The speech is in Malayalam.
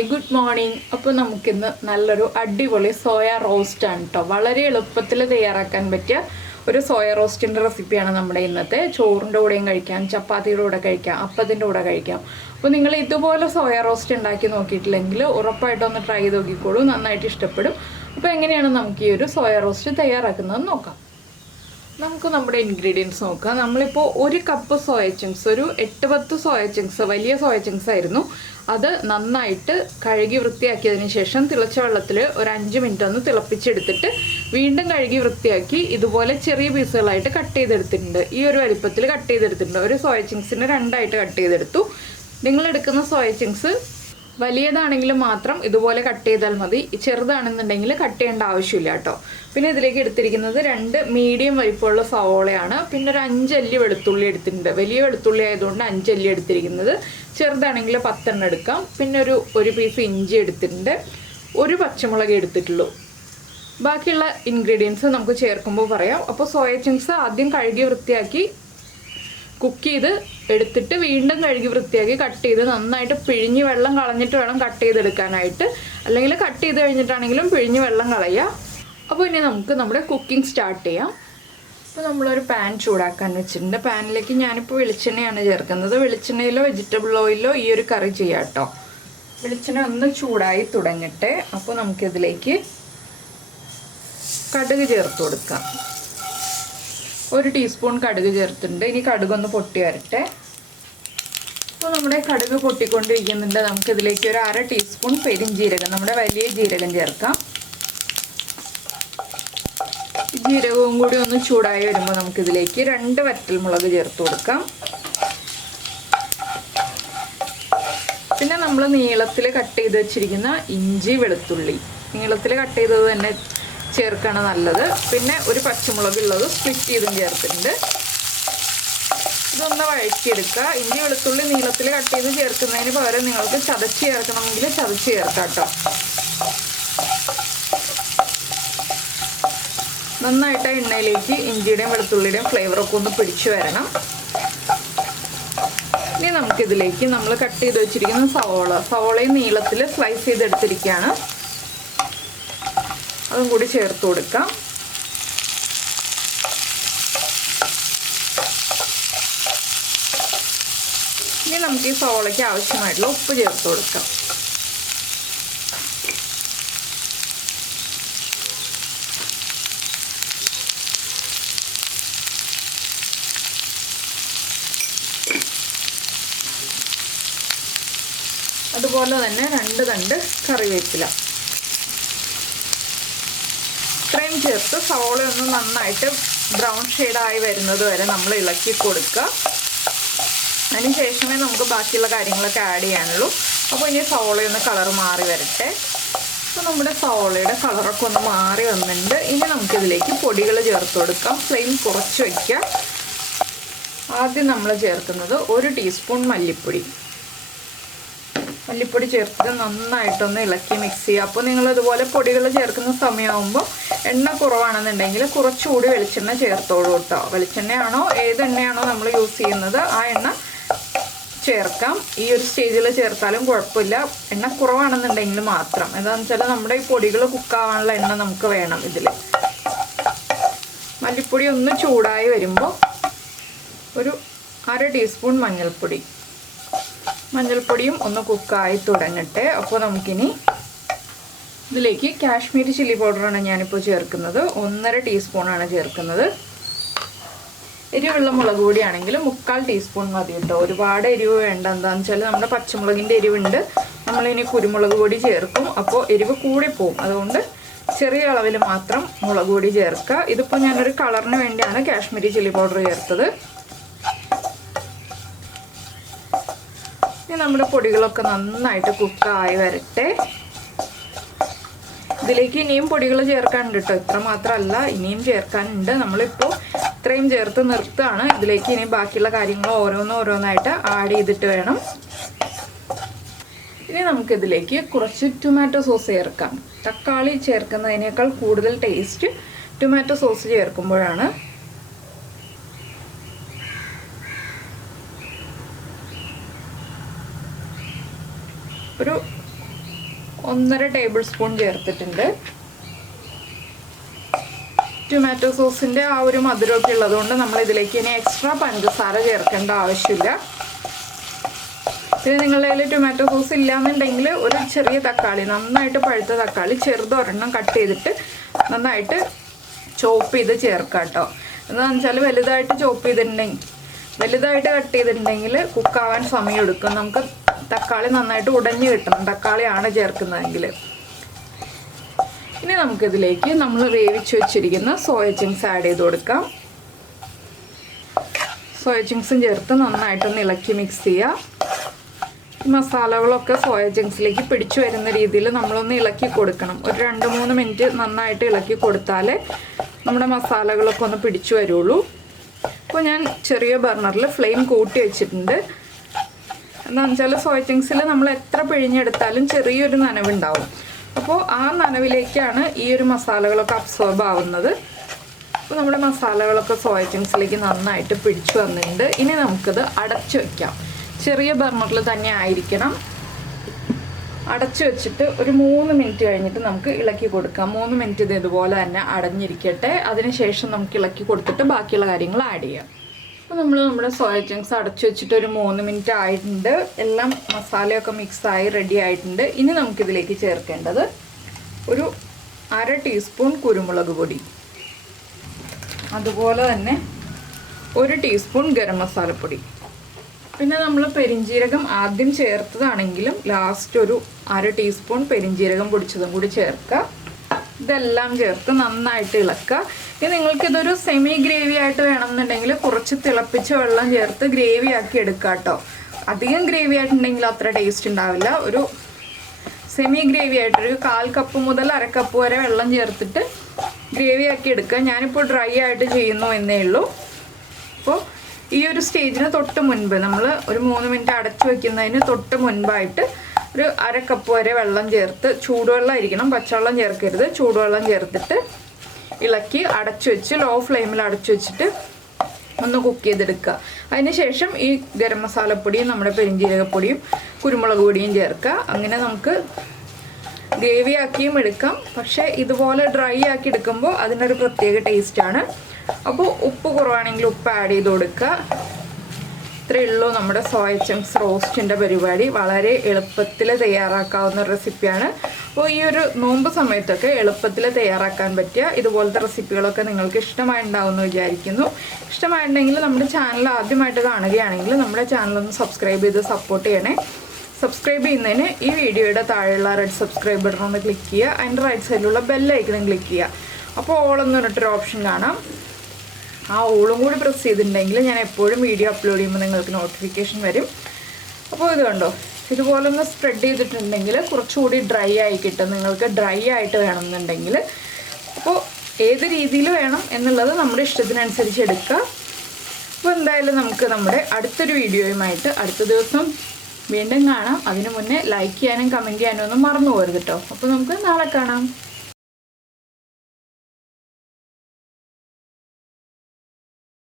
Hi good morning. അപ്പോൾ നമുക്കിന്ന് നല്ലൊരു അടിപൊളി സോയ റോസ്റ്റ് ആണ് കേട്ടോ. വളരെ എളുപ്പത്തിൽ തയ്യാറാക്കാൻ പറ്റിയ ഒരു സോയ റോസ്റ്റിൻ്റെ റെസിപ്പിയാണ് നമ്മുടെ ഇന്നത്തെ. ചോറിൻ്റെ കൂടെയും കഴിക്കാം, ചപ്പാത്തിയുടെ കൂടെ കഴിക്കാം, അപ്പത്തിൻ്റെ കൂടെ കഴിക്കാം. അപ്പോൾ നിങ്ങൾ ഇതുപോലെ സോയ റോസ്റ്റ് ഉണ്ടാക്കി നോക്കിയിട്ടില്ലെങ്കിൽ ഉറപ്പായിട്ടൊന്ന് ട്രൈ ചെയ്ത് നോക്കിക്കോളൂ, നന്നായിട്ട് ഇഷ്ടപ്പെടും. അപ്പോൾ എങ്ങനെയാണ് നമുക്ക് ഈ ഒരു സോയ റോസ്റ്റ് തയ്യാറാക്കുന്നത് നോക്കാം. നമുക്ക് നമ്മുടെ ഇൻഗ്രീഡിയൻസ് നോക്കാം. നമ്മളിപ്പോൾ ഒരു കപ്പ് സോയ ചങ്ക്സ്, ഒരു 8-10 സോയ ചങ്ക്സ്, വലിയ സോയ ചങ്ക്സ് ആയിരുന്നു. അത് നന്നായിട്ട് കഴുകി വൃത്തിയാക്കിയതിന് ശേഷം തിളച്ച വെള്ളത്തിൽ ഒരു 5 മിനിറ്റ് ഒന്ന് തിളപ്പിച്ചെടുത്തിട്ട് വീണ്ടും കഴുകി വൃത്തിയാക്കി ഇതുപോലെ ചെറിയ പീസുകളായിട്ട് കട്ട് ചെയ്തെടുത്തിട്ടുണ്ട്. ഈ ഒരു വലിപ്പത്തിൽ കട്ട് ചെയ്തെടുത്തിട്ടുണ്ട്. ഒരു സോയ ചങ്ക്സിനെ 2ആയിട്ട് കട്ട് ചെയ്തെടുത്തു. നിങ്ങളെടുക്കുന്ന സോയ ചങ്ക്സ് വലിയതാണെങ്കിൽ മാത്രം ഇതുപോലെ കട്ട് ചെയ്താൽ മതി, ചെറുതാണെന്നുണ്ടെങ്കിൽ കട്ട് ചെയ്യേണ്ട ആവശ്യമില്ല കേട്ടോ. പിന്നെ ഇതിലേക്ക് എടുത്തിരിക്കുന്നത് 2 മീഡിയം വലിപ്പമുള്ള സവോളയാണ്. പിന്നെ ഒരു 5 അല്ലി വെളുത്തുള്ളി എടുത്തിട്ടുണ്ട്. വലിയ വെളുത്തുള്ളി ആയതുകൊണ്ട് 5 അല്ലി എടുത്തിരിക്കുന്നത്. ചെറുതാണെങ്കിൽ 10 എണ്ണം എടുക്കാം. പിന്നെ ഒരു പീസ് ഇഞ്ചി എടുത്തിട്ടുണ്ട്. ഒരു പച്ചമുളക് എടുത്തിട്ടുള്ളൂ. ബാക്കിയുള്ള ഇൻഗ്രീഡിയൻസ് നമുക്ക് ചേർക്കുമ്പോൾ പറയാം. അപ്പോൾ സോയ ചങ്ക്സ് ആദ്യം കഴുകി വൃത്തിയാക്കി കുക്ക് ചെയ്ത് എടുത്തിട്ട് വീണ്ടും കഴുകി വൃത്തിയാക്കി കട്ട് ചെയ്ത് നന്നായിട്ട് പിഴിഞ്ഞ് വെള്ളം കളഞ്ഞിട്ട് വേണം കട്ട് ചെയ്തെടുക്കാനായിട്ട്. അല്ലെങ്കിൽ കട്ട് ചെയ്ത് കഴിഞ്ഞിട്ടാണെങ്കിലും പിഴിഞ്ഞ് വെള്ളം കളയുക. അപ്പോൾ ഇനി നമുക്ക് നമ്മുടെ കുക്കിംഗ് സ്റ്റാർട്ട് ചെയ്യാം. അപ്പോൾ നമ്മളൊരു പാൻ ചൂടാക്കാൻ വെച്ചിട്ടുണ്ട്. പാനിലേക്ക് ഞാനിപ്പോൾ വെളിച്ചെണ്ണയാണ് ചേർക്കുന്നത്. വെളിച്ചെണ്ണയിലോ വെജിറ്റബിൾ ഓയിലോ ഈ ഒരു കറി ചെയ്യാം കേട്ടോ. വെളിച്ചെണ്ണ ഒന്ന് ചൂടായി തുടങ്ങട്ടെ. അപ്പോൾ നമുക്കിതിലേക്ക് കടുക് ചേർത്ത് കൊടുക്കാം. 1 ടീസ്പൂൺ കടുക് ചേർത്തിട്ടുണ്ട്. ഇനി കടുകൊന്ന് പൊട്ടി വരട്ടെ. അപ്പോൾ നമ്മുടെ കടുക് പൊട്ടിക്കൊണ്ടിരിക്കുന്നുണ്ട്. നമുക്കിതിലേക്ക് ഒരു 1/2 ടീസ്പൂൺ പെരിഞ്ജീരകം, നമ്മുടെ വലിയ ജീരകം ചേർക്കാം. ജീരകവും കൂടി ഒന്ന് ചൂടായി വരുമ്പോൾ നമുക്കിതിലേക്ക് 2 വറ്റൽമുളക് ചേർത്ത് കൊടുക്കാം. പിന്നെ നമ്മൾ നീളത്തിൽ കട്ട് ചെയ്ത് വെച്ചിരിക്കുന്ന ഇഞ്ചി വെളുത്തുള്ളി നീളത്തിൽ കട്ട് ചെയ്തത് തന്നെ ചേർക്കാണ് നല്ലത്. പിന്നെ ഒരു പച്ചമുളക് ഉള്ളത് സ്പ്ലിറ്റ് ചെയ്തും ചേർത്തിട്ടുണ്ട്. ഇതൊന്ന് വഴറ്റിയെടുക്കുക. ഇഞ്ചി വെളുത്തുള്ളി നീളത്തിൽ കട്ട് ചെയ്ത് ചേർക്കുന്നതിന് പകരം നിങ്ങൾക്ക് ചതച്ച് ചേർക്കണമെങ്കിൽ ചതച്ച് ചേർക്കാം കേട്ടോ. നന്നായിട്ട് എണ്ണയിലേക്ക് ഇഞ്ചിയുടെയും വെളുത്തുള്ളിയുടെയും ഫ്ലേവറൊക്കെ ഒന്ന് പിടിച്ചു വരണം. ഇനി നമുക്കിതിലേക്ക് നമ്മൾ കട്ട് ചെയ്ത് വെച്ചിരിക്കുന്ന സവോളയും നീളത്തിൽ സ്ലൈസ് ചെയ്തെടുത്തിരിക്കുകയാണ്. അതും കൂടി ചേർത്ത് കൊടുക്കാം. ഇനി നമുക്ക് ഈ സവോളയ്ക്ക് ആവശ്യമായിട്ടുള്ള ഉപ്പ് ചേർത്ത് കൊടുക്കാം. അതുപോലെ തന്നെ 2 തണ്ട് കറിവേപ്പില ഇത്രയും ചേർത്ത് സവോള ഒന്ന് നന്നായിട്ട് ബ്രൗൺ ഷെയ്ഡായി വരുന്നത് വരെ നമ്മൾ ഇളക്കി കൊടുക്കുക. അതിന് ശേഷമേ നമുക്ക് ബാക്കിയുള്ള കാര്യങ്ങളൊക്കെ ആഡ് ചെയ്യാനുള്ളൂ. അപ്പോൾ ഇനി സവോളയൊന്ന് കളർ മാറി വരട്ടെ. അപ്പോൾ നമ്മുടെ സവോളയുടെ കളറൊക്കെ ഒന്ന് മാറി വന്നിട്ടുണ്ട്. ഇനി നമുക്കിതിലേക്ക് പൊടികൾ ചേർത്ത് കൊടുക്കാം. ഫ്ലെയിം കുറച്ച് വയ്ക്കുക. ആദ്യം നമ്മൾ ചേർക്കുന്നത് 1 ടീസ്പൂൺ മല്ലിപ്പൊടി ചേർത്തിട്ട് നന്നായിട്ടൊന്ന് ഇളക്കി മിക്സ് ചെയ്യുക. അപ്പോൾ നിങ്ങളിതുപോലെ പൊടികൾ ചേർക്കുന്ന സമയമാകുമ്പോൾ എണ്ണ കുറവാണെന്നുണ്ടെങ്കിൽ കുറച്ചുകൂടി വെളിച്ചെണ്ണ ചേർത്തോളൂ കേട്ടോ. വെളിച്ചെണ്ണയാണോ ഏത് എണ്ണയാണോ നമ്മൾ യൂസ് ചെയ്യുന്നത് ആ എണ്ണ ചേർക്കാം. ഈ ഒരു സ്റ്റേജിൽ ചേർത്താലും കുഴപ്പമില്ല. എണ്ണ കുറവാണെന്നുണ്ടെങ്കിൽ മാത്രം. എന്താണെന്ന് വെച്ചാൽ നമ്മുടെ ഈ പൊടികൾ കുക്കാവാനുള്ള എണ്ണ നമുക്ക് വേണം ഇതിൽ. മല്ലിപ്പൊടി ഒന്ന് ചൂടായി വരുമ്പോൾ ഒരു 1/2 ടീസ്പൂൺ മഞ്ഞൾപ്പൊടിയും ഒന്ന് കുക്കായി തുടങ്ങട്ടെ. അപ്പോൾ നമുക്കിനി ഇതിലേക്ക് കാശ്മീരി ചില്ലി പൗഡറാണ് ഞാനിപ്പോൾ ചേർക്കുന്നത്. 1.5 ടീസ്പൂണാണ് ചേർക്കുന്നത്. എരിവുള്ള മുളക് പൊടിയാണെങ്കിൽ 3/4 ടീസ്പൂൺ മതി കേട്ടോ. ഒരുപാട് എരിവ് വേണ്ട. എന്താണെന്ന് വെച്ചാൽ നമ്മുടെ പച്ചമുളകിൻ്റെ എരിവുണ്ട്. നമ്മളിനി കുരുമുളക് പൊടി ചേർക്കും. അപ്പോൾ എരിവ് കൂടിപ്പോവും. അതുകൊണ്ട് ചെറിയ അളവിൽ മാത്രം മുളക് പൊടി ചേർക്കുക. ഇതിപ്പോൾ ഞാനൊരു കളറിന് വേണ്ടിയാണ് കാശ്മീരി ചില്ലി പൗഡർ ചേർത്തത്. ഇനി നമ്മുടെ പൊടികളൊക്കെ നന്നായിട്ട് കുക്കായി വരട്ടെ. ഇതിലേക്ക് ഇനിയും പൊടികൾ ചേർക്കാനുണ്ട് കേട്ടോ. ഇത്ര മാത്രമല്ല, ഇനിയും ചേർക്കാനുണ്ട്. നമ്മളിപ്പോൾ ഇത്രയും ചേർത്ത് നിർത്തുകയാണ്. ഇതിലേക്ക് ഇനി ബാക്കിയുള്ള കാര്യങ്ങൾ ഓരോന്നായിട്ട് ആഡ് ചെയ്തിട്ട് വേണം. ഇനി നമുക്കിതിലേക്ക് കുറച്ച് ടൊമാറ്റോ സോസ് ചേർക്കാം. തക്കാളി ചേർക്കുന്നതിനേക്കാൾ കൂടുതൽ ടേസ്റ്റ് ടൊമാറ്റോ സോസ് ചേർക്കുമ്പോഴാണ്. ഒരു 1.5 ടേബിൾ സ്പൂൺ ചേർത്തിട്ടുണ്ട്. ടൊമാറ്റോ സോസിൻ്റെ ആ ഒരു മധുരമൊക്കെ ഉള്ളതുകൊണ്ട് നമ്മൾ ഇതിലേക്ക് ഇനി എക്സ്ട്രാ പഞ്ചസാര ചേർക്കേണ്ട ആവശ്യമില്ല. പിന്നെ നിങ്ങളുടെ കയ്യിൽ ടൊമാറ്റോ സോസ് ഇല്ലയെന്നുണ്ടെങ്കിൽ ഒരു ചെറിയ തക്കാളി, നന്നായിട്ട് പഴുത്ത തക്കാളി ചെറുതൊരെണ്ണം കട്ട് ചെയ്തിട്ട് നന്നായിട്ട് ചോപ്പ് ചെയ്ത് ചേർക്കാം കേട്ടോ. എന്താണെന്ന് വെച്ചാൽ വലുതായിട്ട് കട്ട് ചെയ്തിട്ടുണ്ടെങ്കിൽ കുക്കാവാൻ സമയം എടുക്കും. നമുക്ക് തക്കാളി നന്നായിട്ട് ഉടഞ്ഞ് കിട്ടണം, തക്കാളിയാണ് ചേർക്കുന്നതെങ്കിൽ. ഇനി നമുക്കിതിലേക്ക് നമ്മൾ വേവിച്ച് വെച്ചിരിക്കുന്ന സോയ ചങ്ക്സ് ആഡ് ചെയ്ത് കൊടുക്കാം. സോയ ചങ്ക്സും ചേർത്ത് നന്നായിട്ടൊന്ന് ഇളക്കി മിക്സ് ചെയ്യുക. മസാലകളൊക്കെ സോയ ചങ്ക്സിലേക്ക് പിടിച്ചു വരുന്ന രീതിയിൽ നമ്മളൊന്ന് ഇളക്കി കൊടുക്കണം. ഒരു 2-3 മിനിറ്റ് നന്നായിട്ട് ഇളക്കി കൊടുത്താലേ നമ്മുടെ മസാലകളൊക്കെ ഒന്ന് പിടിച്ചു വരുള്ളൂ. അപ്പോൾ ഞാൻ ചെറിയ ബർണറിൽ ഫ്ലെയിം കൂട്ടി വെച്ചിട്ടുണ്ട്. എന്താണെന്ന് വെച്ചാൽ സോയ ചങ്ക്സിൽ നമ്മൾ എത്ര പിഴിഞ്ഞെടുത്താലും ചെറിയൊരു നനവുണ്ടാവും. അപ്പോൾ ആ നനവിലേക്കാണ് ഈ ഒരു മസാലകളൊക്കെ അബ്സോർബ് ആവുന്നത്. അപ്പോൾ നമ്മുടെ മസാലകളൊക്കെ സോയ ചങ്ക്സിലേക്ക് നന്നായിട്ട് പിടിച്ചു വന്നിട്ടുണ്ട്. ഇനി നമുക്കിത് അടച്ചു വയ്ക്കാം. ചെറിയ ബർണറിൽ തന്നെ ആയിരിക്കണം. അടച്ചു വെച്ചിട്ട് ഒരു 3 മിനിറ്റ് കഴിഞ്ഞിട്ട് നമുക്ക് ഇളക്കി കൊടുക്കാം. 3 മിനിറ്റ് ഇത് ഇതുപോലെ തന്നെ അടഞ്ഞിരിക്കട്ടെ. അതിനുശേഷം നമുക്ക് ഇളക്കി കൊടുത്തിട്ട് ബാക്കിയുള്ള കാര്യങ്ങൾ ആഡ് ചെയ്യാം. അപ്പോൾ നമ്മുടെ സോയ ചങ്ക്സ് അടച്ചു വെച്ചിട്ട് ഒരു 3 മിനിറ്റ് ആയിട്ടുണ്ട്. എല്ലാം മസാലയൊക്കെ മിക്സായി റെഡി ആയിട്ടുണ്ട്. ഇനി നമുക്കിതിലേക്ക് ചേർക്കേണ്ടത് ഒരു 1/2 ടീസ്പൂൺ കുരുമുളക് പൊടി, അതുപോലെ തന്നെ 1 ടീസ്പൂൺ ഗരം മസാലപ്പൊടി. പിന്നെ നമ്മൾ പെരിഞ്ജീരകം ആദ്യം ചേർത്തതാണെങ്കിലും ലാസ്റ്റ് ഒരു 1/2 ടീസ്പൂൺ പെരിഞ്ജീരകം പൊടിച്ചതും കൂടി ചേർക്കുക. ഇതെല്ലാം ചേർത്ത് നന്നായിട്ട് ഇളക്കുക. ഇനി നിങ്ങൾക്കിതൊരു സെമി ഗ്രേവി ആയിട്ട് വേണമെന്നുണ്ടെങ്കിൽ കുറച്ച് തിളപ്പിച്ച വെള്ളം ചേർത്ത് ഗ്രേവി ആക്കി എടുക്കുക കേട്ടോ. അധികം ഗ്രേവി ആയിട്ടുണ്ടെങ്കിൽ അത്ര ടേസ്റ്റ് ഉണ്ടാവില്ല. ഒരു സെമി ഗ്രേവി ആയിട്ട് ഒരു 1/4 കപ്പ് മുതൽ 1/2 കപ്പ് വരെ വെള്ളം ചേർത്തിട്ട് ഗ്രേവി ആക്കി എടുക്കുക. ഞാനിപ്പോൾ ഡ്രൈ ആയിട്ട് ചെയ്യുന്നു എന്നേ ഉള്ളൂ. അപ്പോൾ ഈ ഒരു സ്റ്റേജിന് തൊട്ട് മുൻപ് നമ്മൾ ഒരു 3 മിനിറ്റ് അടച്ചു വയ്ക്കുന്നതിന് തൊട്ട് മുൻപായിട്ട് ഒരു 1/2 കപ്പ് വരെ വെള്ളം ചേർത്ത്, ചൂടുവെള്ളം ആയിരിക്കണം, പച്ചവെള്ളം ചേർക്കരുത്, ചൂടുവെള്ളം ചേർത്തിട്ട് ഇളക്കി അടച്ചു വെച്ച് ലോ ഫ്ലെയിമിൽ അടച്ചു വെച്ചിട്ട് ഒന്ന് കുക്ക് ചെയ്തെടുക്കുക. അതിനുശേഷം ഈ ഗരം മസാലപ്പൊടിയും നമ്മുടെ പെരിഞ്ജീരകപ്പൊടിയും കുരുമുളക് പൊടിയും ചേർക്കുക. അങ്ങനെ നമുക്ക് ഗ്രേവി ആക്കിയും എടുക്കാം. പക്ഷേ ഇതുപോലെ ഡ്രൈ ആക്കി എടുക്കുമ്പോൾ അതിനൊരു പ്രത്യേക ടേസ്റ്റാണ്. അപ്പോൾ ഉപ്പ് കുറവാണെങ്കിൽ ഉപ്പ് ആഡ് ചെയ്ത് കൊടുക്കുക. ഇത്രയേ ഉള്ളൂ നമ്മുടെ സോയ ചങ്ക്സ് റോസ്റ്റിൻ്റെ പരിപാടി. വളരെ എളുപ്പത്തിൽ തയ്യാറാക്കാവുന്ന റെസിപ്പിയാണ്. അപ്പോൾ ഈ ഒരു നോമ്പ് സമയത്തൊക്കെ എളുപ്പത്തിൽ തയ്യാറാക്കാൻ പറ്റിയ ഇതുപോലത്തെ റെസിപ്പികളൊക്കെ നിങ്ങൾക്ക് ഇഷ്ടമായിട്ടുണ്ടാവുമെന്ന് വിചാരിക്കുന്നു. ഇഷ്ടമായിട്ടുണ്ടെങ്കിൽ നമ്മുടെ ചാനൽ ആദ്യമായിട്ട് കാണുകയാണെങ്കിൽ നമ്മുടെ ചാനലൊന്ന് സബ്സ്ക്രൈബ് ചെയ്ത് സപ്പോർട്ട് ചെയ്യണേ. സബ്സ്ക്രൈബ് ചെയ്യുന്നതിന് ഈ വീഡിയോയുടെ താഴെയുള്ള റെഡ് സബ്സ്ക്രൈബ് ബട്ടൺ ഒന്ന് ക്ലിക്ക് ചെയ്യുക. അതിൻ്റെ റൈറ്റ് സൈഡിലുള്ള ബെല്ലൈക്കണും ക്ലിക്ക് ചെയ്യുക. അപ്പോൾ ഓളെന്ന് പറഞ്ഞിട്ടൊരു ഓപ്ഷൻ കാണാം. ആ ഓളും കൂടി പ്രസ് ചെയ്തിട്ടുണ്ടെങ്കിൽ ഞാൻ എപ്പോഴും വീഡിയോ അപ്ലോഡ് ചെയ്യുമ്പോൾ നിങ്ങൾക്ക് നോട്ടിഫിക്കേഷൻ വരും. അപ്പോൾ ഇത് കണ്ടോ, ഇതുപോലെ ഒന്ന് സ്പ്രെഡ് ചെയ്തിട്ടുണ്ടെങ്കിൽ കുറച്ചുകൂടി ഡ്രൈ ആയി കിട്ടും. നിങ്ങൾക്ക് ഡ്രൈ ആയിട്ട് വേണമെന്നുണ്ടെങ്കിൽ അപ്പോൾ ഏത് രീതിയിൽ വേണം എന്നുള്ളത് നമ്മുടെ ഇഷ്ടത്തിനനുസരിച്ച് എടുക്കുക. അപ്പോൾ എന്തായാലും നമുക്ക് നമ്മുടെ അടുത്തൊരു വീഡിയോയുമായിട്ട് അടുത്ത ദിവസം വീണ്ടും കാണാം. അതിനു മുന്നേ ലൈക്ക് ചെയ്യാനും കമൻറ്റ് ചെയ്യാനും ഒന്നും മറന്നു പോകരുത് കേട്ടോ. അപ്പോൾ നമുക്ക് നാളെ കാണാം.